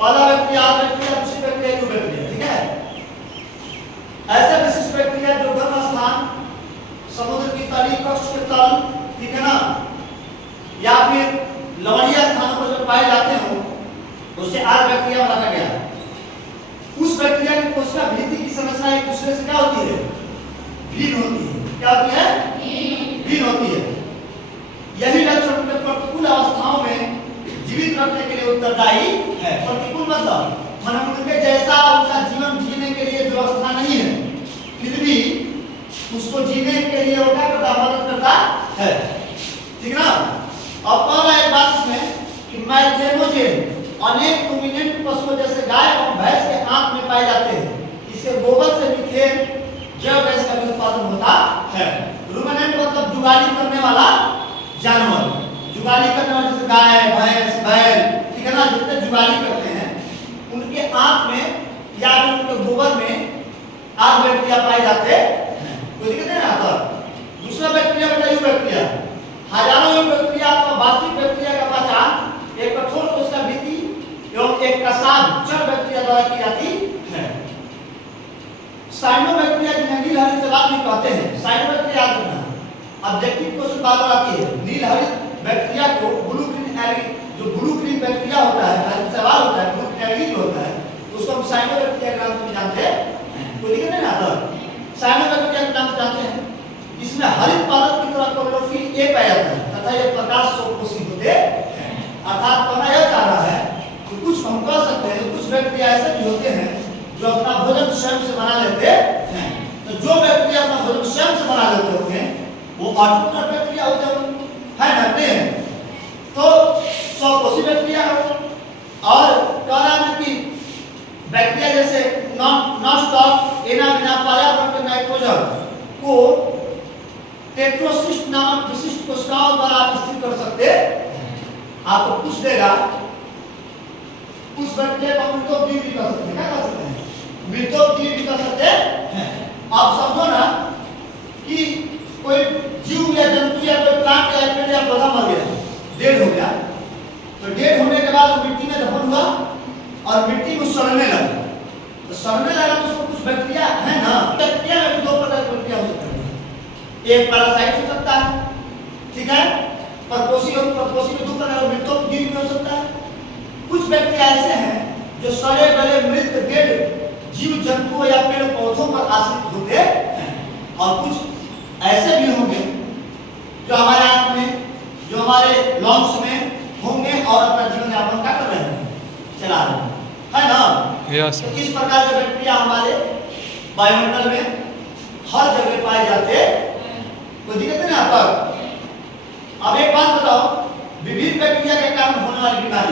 पहला bacteria arc bacteria, दूसरी bacteria you bacteria, ठीक है। ऐसे विशिष्ट बैक्टीरिया जो गर्म स्थान, समुद्र की तली, कक्ष के तल, ठीक है ना, या फिर लवणीय स्थानों पर जो पाए जाते हो उसे आर्क बैक्टीरिया रखा गया। उस बैक्टीरिया की कोशिका भित्ति की संरचना एक दूसरे से क्या होती है? भिन्न होती है। क्या होती है? भिन्न होती है। यही लक्षण उनके प्रतिकूल अवस्थाओं में जीवित रखने के लिए उत्तरदायी है। प्रतिकूल मतलब मतलब उनके जैसा उनका जीवन जीने के लिए व्यवस्था नहीं है, फिर भी उसको जीने के लिए वो क्या करता है? मदद करता है, ठीक ना। अब पहला एक बात इसमें कि मैथेनोजेन अनेक रुमिनेंट पशुओं जैसे गाय और भैंस के आंत में पाए जाते हैं। इसके गोबर से मीथेन जैव गैस का भी उत्पादन होता है। रुमिनेंट मतलब जुगाली करने वाला जानवर, जुगाली करने वाले जैसे गाय, भैंस, बैल, ठीक है ना, जितने जुगाली करते हैं उनके आंत में या उनके गोबर में आर्क बैक्टीरिया पाए जाते हैं। कोई दिक्कत नहीं आता। दूसरा बैक्टीरिया बेटा यू बैक्टीरिया। हजारों यू बैक्टीरिया अथवा वास्तविक बैक्टीरिया का पहचान एक कठोर कोशिका भित्ति एवं एक कसाब जड़ बैक्टीरिया द्वारा की जाती है। साइनोबैक्टीरिया जिन्हें नीलहरित शैवाल भी कहते हैं। साइनोबैक्टीरिया याद रखना, ऑब्जेक्टिव क्वेश्चन बार बार आती है। नीलहरित बैक्टीरिया को ब्लू ग्रीन एल्गी, जो ब्लू ग्रीन बैक्टीरिया होता है, हरित शैवाल होता है, ब्लू ग्रीन एल्गी जो होता है, उसको हम साइनोबैक्टीरिया के नाम से जानते हैं। कोई दिक्कत नहीं आता। साइनोबैक्टीरिया के नाम से जानते हैं। इसमें हरित पादप की तरह क्लोरोफिल ए पाया जाता है तथा ये प्रकाश स्वकोषी होते हैं। अर्थात कहना यह चाह रहा है कि कुछ हम कह सकते हैं कुछ बैक्टीरिया ऐसे भी होते हैं जो अपना भोजन स्वयं से बना लेते हैं। तो जो बैक्टीरिया अपना भोजन स्वयं से बना लेते होंगे वो ऑटोट्रॉफ बैक्टीरिया होते हैं, है ना, नहीं? तो स्वकोषी बैक्टीरिया हो। और कह रहा है कि बैक्टीरिया जैसे नॉनस्टॉप एनाबिना पर्यावरण के नाइट्रोजन को टेट्रोसिस्ट नामक विशिष्ट कोशिकाओं द्वारा आप स्थिर कर सकते हैं। आपको पूछ देगा उस बैक्टीरिया को मृतोपजीवी भी कर सकते हैं। क्या कर सकते हैं? मृतोपजीवी भी कर सकते हैं। आप समझो ना कि कोई जीव या जंतु या कोई प्लांट या पेड़ या पौधा मर गया, डेड हो गया, तो डेड होने के बाद मिट्टी में दफन हुआ और मिट्टी को सड़ने लगा। तो सड़ने लगा तो उसमें कुछ बैक्टीरिया है ना, बैक्टीरिया में भी दो प्रकार के बैक्टीरिया हो सकते हैं। एक पैरासाइट हो सकता है, ठीक है, परपोषी हो, परपोषी में दो प्रकार, मृतोपजीवी भी हो सकता है। कुछ बैक्टीरिया ऐसे हैं जो सड़े गले मृत डेड जीव जंतुओं या पेड़ पौधों पर आश्रित होते हैं। और कुछ ऐसे भी होंगे जो हमारे आंख में, जो हमारे लंग्स में होंगे और अपना जीवन यापन क्या कर रहे हैं? चला रहे हैं, है ना। yes. तो इस प्रकार के बैक्टीरिया हमारे वायुमंडल में हर जगह पाए जाते हैं। कोई दिक्कत नहीं आता। अब एक बात बताओ, विभिन्न बैक्टीरिया के कारण होने वाली बीमारी